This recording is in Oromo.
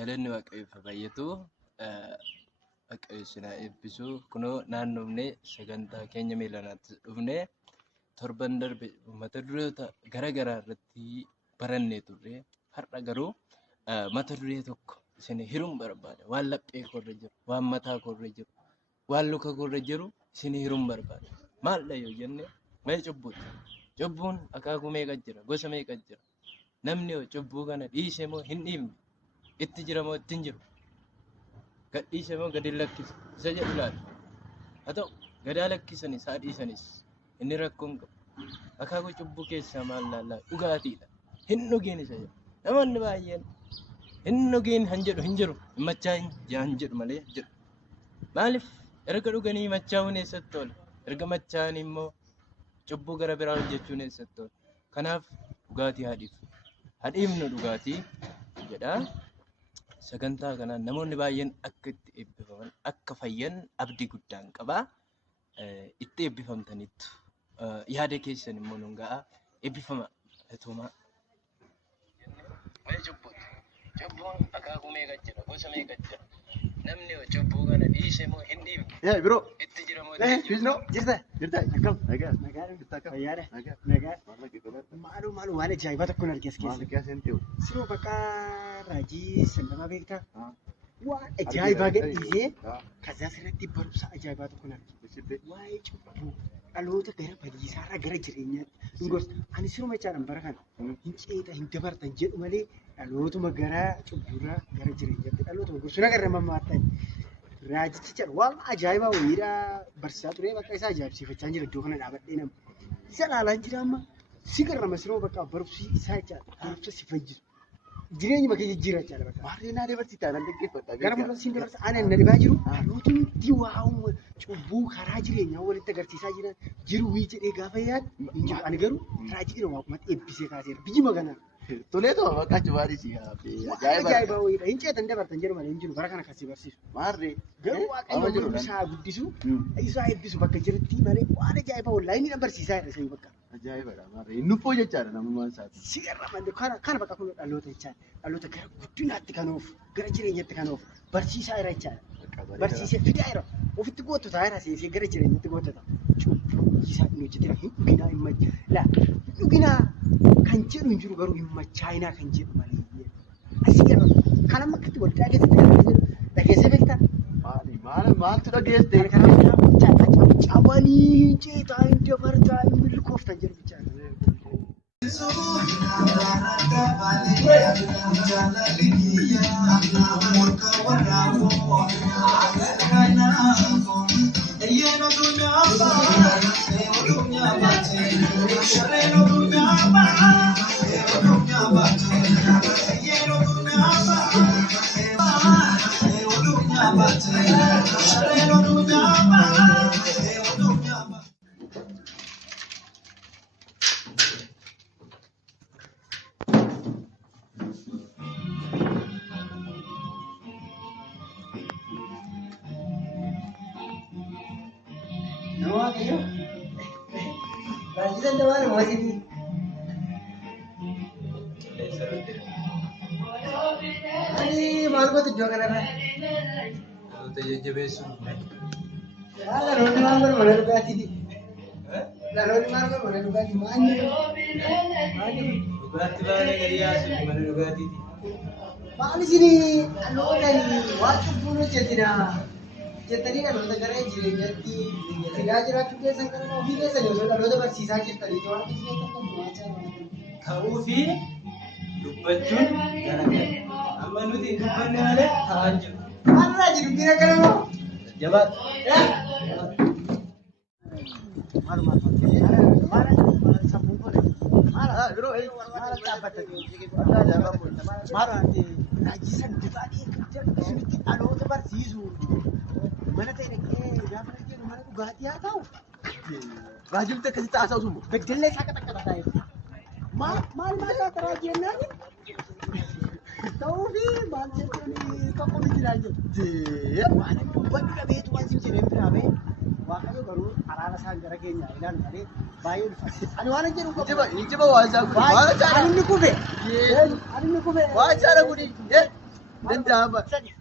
Galanni waaqayyoof baay'atu waaqayyo sinaa eebbisu kunoo naannoofnee sagantaa keenya miilanaatti dhufnee torban darbe mata dureewwan garaagaraa irratti barannee turre. Har'a garuu mata duree tokko isin hiruun barbaada. Waan laphee koorra jiru, waan mataa koorra jiru, waan luka koorra jiru isin hiruun barbaada. Maal yoo jenne waa'ee cubbuuti. Cubbuun akaakuu meeqa jira? Gosa meeqa jira? Namni cubbuu kana dhiisee moo hin dhiifne? Itti jira moo itti hin jiru? Gad dhiisee moo gad hin lakkise? Isa jedhu laata? Haa ta'u gadaa lakkisanis haa dhiisanis inni rakkoo hin qabu. Akaakuu cubbuu keessaa maal laallaa? Dhugaatiidha. Hin dhugiin isa jedhu. Namoonni baay'een hin dhugiin han jedhu hin jiru. Hin machaa'in jaan jedhu malee jedhu. Maaliif erga dhuganii machaa'uun eessatti oola? Erga machaa'an immoo cubbuu gara biraa hojjechuun eessatti oola? Kanaaf dhugaatii haa dhiifnu. Haa dhiifnu dhugaatii jedha. Sagantaa kanaan namoonni baay'een akka itti eebbifaman, akka fayyan abdii guddaan qaba. Itti eebbifamtanitti yaada keessan immoo nun ga'a. Eebbifama tumaa. Waa'ee cubbuuti. Cubbuun akaakuu meeqa jira? Gosa meeqa jira? Namni cubbuu kana dhiisee moo hin dhiifne? Biroo. Itti jira moo itti hin jiru? Jirta. Akkam? Nagaa. Maaloo waan ajaa'ibaa tokkoon argees keessa. Siroo bakka raajii sallamaa beektaa? Waan ajaa'ibaa gadhiisee kasaa sirratti barumsa ajaa'ibaa tokkoon arge. Waa'ee cubbuu dhaloota gara badiisaarraa gara jireenyaatti hin gorsa. Ani siruma jechaadhaan bara kana hin ceeta hin dabartan jedhu malee dhalootuma gara cubbuurraa gara jireenyaatti dhalootuma gorsuu nagarra mammaattan. Raajichi jedhu waan ajaa'ibaa wayiidhaa barsiisaa ture bakka isaa ajaa'ibsiifachaa jira iddoo kana dhaabadhee nama. Isa ilaalaan jira amma si garrama siroo bakka barumsi isaa jechaadha. Barumsa si fayyisu. Jireenya bakka jijjiirraa jechaadha bakka. Maarree naa dabarsiisaa nan dhaggeeffadha. Gara mul'atu siin dabarsa ani na dhibaa jiru dhalootni waa'uma cubbuu karaa jireenyaa walitti agarsiisaa jiran jiru wii jedhee gaafa yaadu hin jiru. Ani garuu raajii waaqumatti eebbisee kaaseera. Biyyi maganaa. Tolee ta'u bakka achubaadhi si ajaa'ibaa wayiidha. Hin ceetan dabartan jedhu malee hin jiru bara kana kan si barsiisu. Maarree. Garuu waaqayyoon isaa guddisu isaa eebbisu bakka jirutti malee waan ajaa'ibaa wallaahi ni barsiisaa jira isa bakka. Ajaa'ibadha maarree. Hin nuffoo jechaadha namummaan isaati. Si garraaman kana bakka kun dhaloota jechaadha. Dhaloota gara guddinaatti kan oofu gara jireenyaatti kan oofu barsiisaa jira jechaadha. Barsiisee fidaa jira. Ofitti goototaa jira seesee gara jireenyaatti gootota. Cubbuu isaa inni hojjetera hin dhuginaa hin machaa'inaa. Hin dhuginaa kan jedhu hin jiru garuu hin machaa'inaa kan jedhu malee. Asii gara kan amma akkatti waldaa keessatti dhageessee beektaa? Maaltu dhageesse? Cabanii hin ceetaa hin dabartaa hin milkooftan jedhu jechaadha. Maal isinii dhalootanii waan cubbuun hojjetinaa jettanii dhaloota gara jireenyaatti fidaa jiraachuu keessan kan ofii keessan osoo dhaloota barsiisaa jirtanii waan ta'uu fi dubbachuun garagara. Amma nuti hin dubbanne malee ta'aa jiru. Maalirraa jiru bira kana moo? Jabaadha. Raajisan dibaadhee isinitti dhaloota barsiisu mana ta'e dhaqee gaafa dhaqee mana dhugaatii haa ta'u. Raajilli akkasitti haasa'u sun Beddellee isaa qaxaqata taa'e. Maal taata raajii jennaan? Ta'uu fi maal jechuun tokko miti laal jedhu. Waan dubbanni dhabeetu waan si jedhee biraa ba'e waaqayyo garuu araara isaan gara keenyaa ilaalu malee baay'ee ulfaata. Ani waan jedhu qabu. Injiba waan isaa kun waan isaa Ani inni kufe. Ani inni kufe. waan isaa kuni Danda'ama. Sadi.